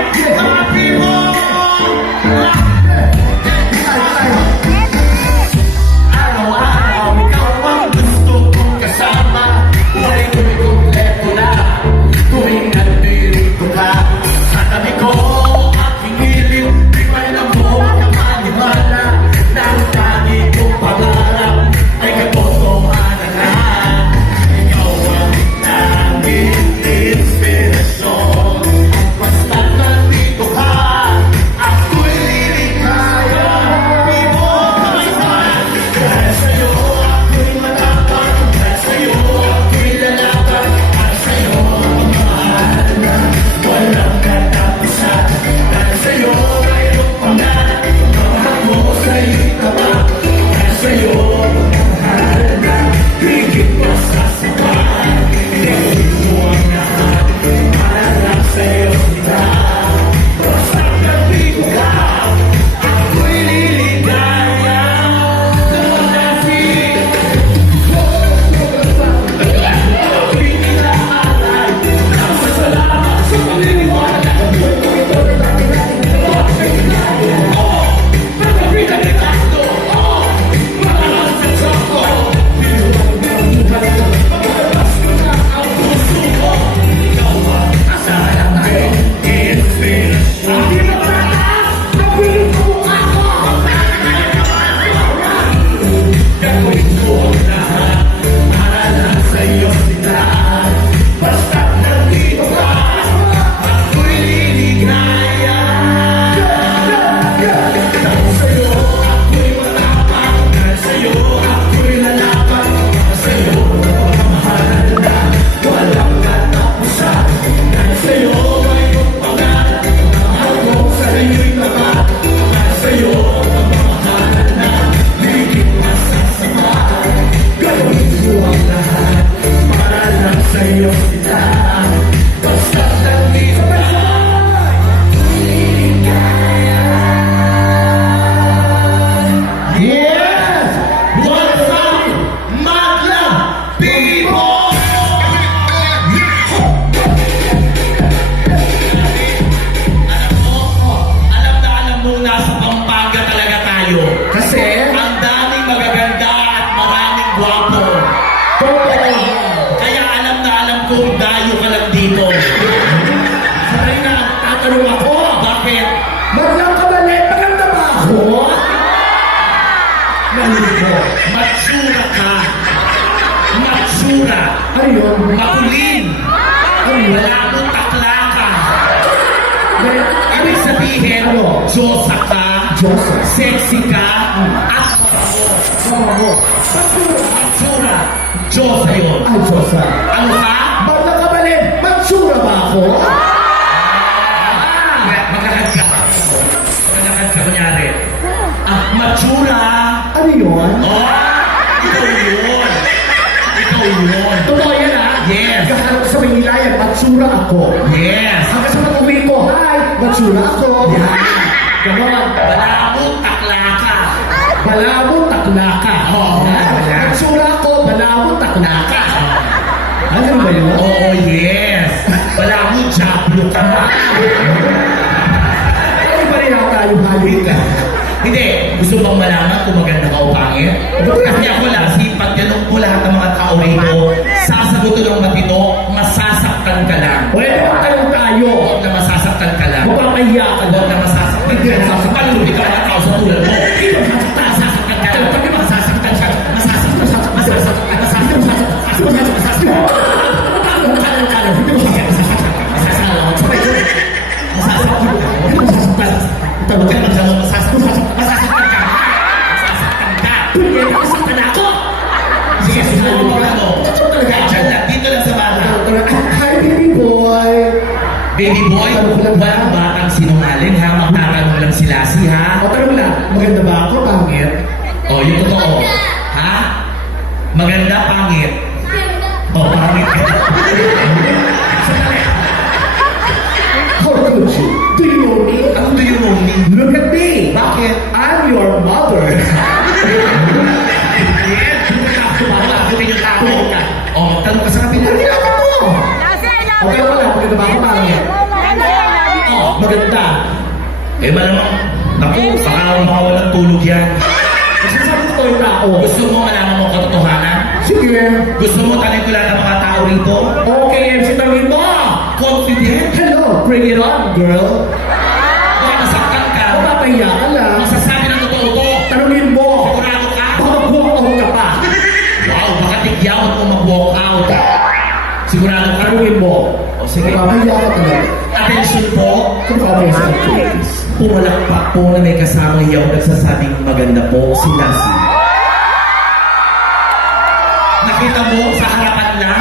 Mga Nalito. Matsura ka. Matsura. Ano yun? Makulin. Ano yun? Wala mong takla ka. Ibig sabihin, Ano? Diyosa ka, Diyos. sexy ka, at Oo. matsura. Diyosa yun. Ay, Diyos ah. Ano ka? Maglang kabali, magsura ba ako? Maglakad yan, magsura ako. Yes. Hanggang sa pag-uwi ko, hi, magsura ako. Yan. Ganon. Wala mo, takla ka. Balabo, takla ka. Oo, Yan. yan. Magsura ako, balabo, takla ka. Ano ba yun? Oo, yes. Wala mo, jablo ka. Ay, pa rin ako tayo halik ka. Hindi. Gusto bang malaman kung maganda ka o pangit? Kasi ako lang, sipat tanong ko lahat ng mga tao rito. Sasagot ko ng matino, masasaktan ka lang. Pwede ba tayong tayo? Huwag na masasaktan ka lang. Mapapaya ka Huwag na. masasaktan ka lang. Masasaktan hindi ka mga tao sa tulad mo. Hindi ka masasaktan ka lang. Pag masasaktan siya, masasaktan, masasaktan, masasaktan, masasaktan, masasaktan, masasaktan, Huwag ka na masyadong masasaktan. Masasaktan Baby boy, walang batang sinungaling ha. Magtatanong lang si Lassie ha. O, tanong lang, maganda ba ako, pangit? O, yung totoo. Ha? Maganda, pangit. O, pangit ka. How could you? Do you know me? Ano do you know me? Look at me. Bakit? I'm your mother. Ba? O, magtanong ka sa kapila. Hindi naman mo. Okay, wala. Maganda ba ako, pangit? Maganda. Eh malamang, naku, baka makawalan tulog yan. Kasi sabi ko yung tao. Gusto mo malaman mo katotohanan? Sige. Gusto mo lahat ng mga tao rito? Okay, MC Tawin mo. Confident? Hello, bring it on, girl. Baka masaktan ka? Ako mapahiya ka lang. Masasabi ng totoo to? Tanungin mo. Sigurado ka? Baka mag-walk out ka pa. Wow, baka tigyawat mo mag-walk out. Sigurado ka? Tanungin mo. O sige, Mapahiya ka talaga. Attention po. Okay please. Pumalakpak po na may kasama iyaw nagsasabing maganda po si Lassie. Nakita mo sa harapan na?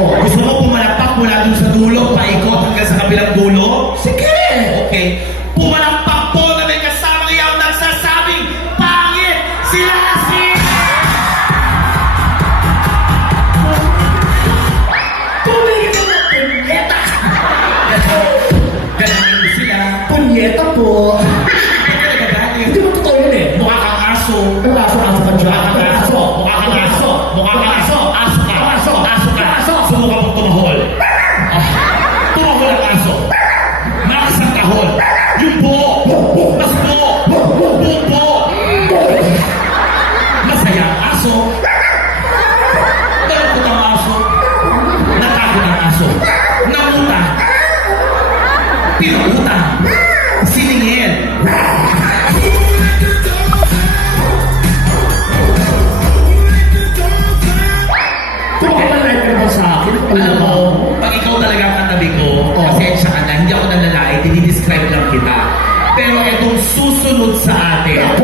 Oo. Gusto mo pumalakpak mula dun sa dulo, paikot hanggang sa kabilang dulo? Sige. Okay. Pumalakpak aso. Ang aso-aso ka dyan. pero itong susunod sa atin.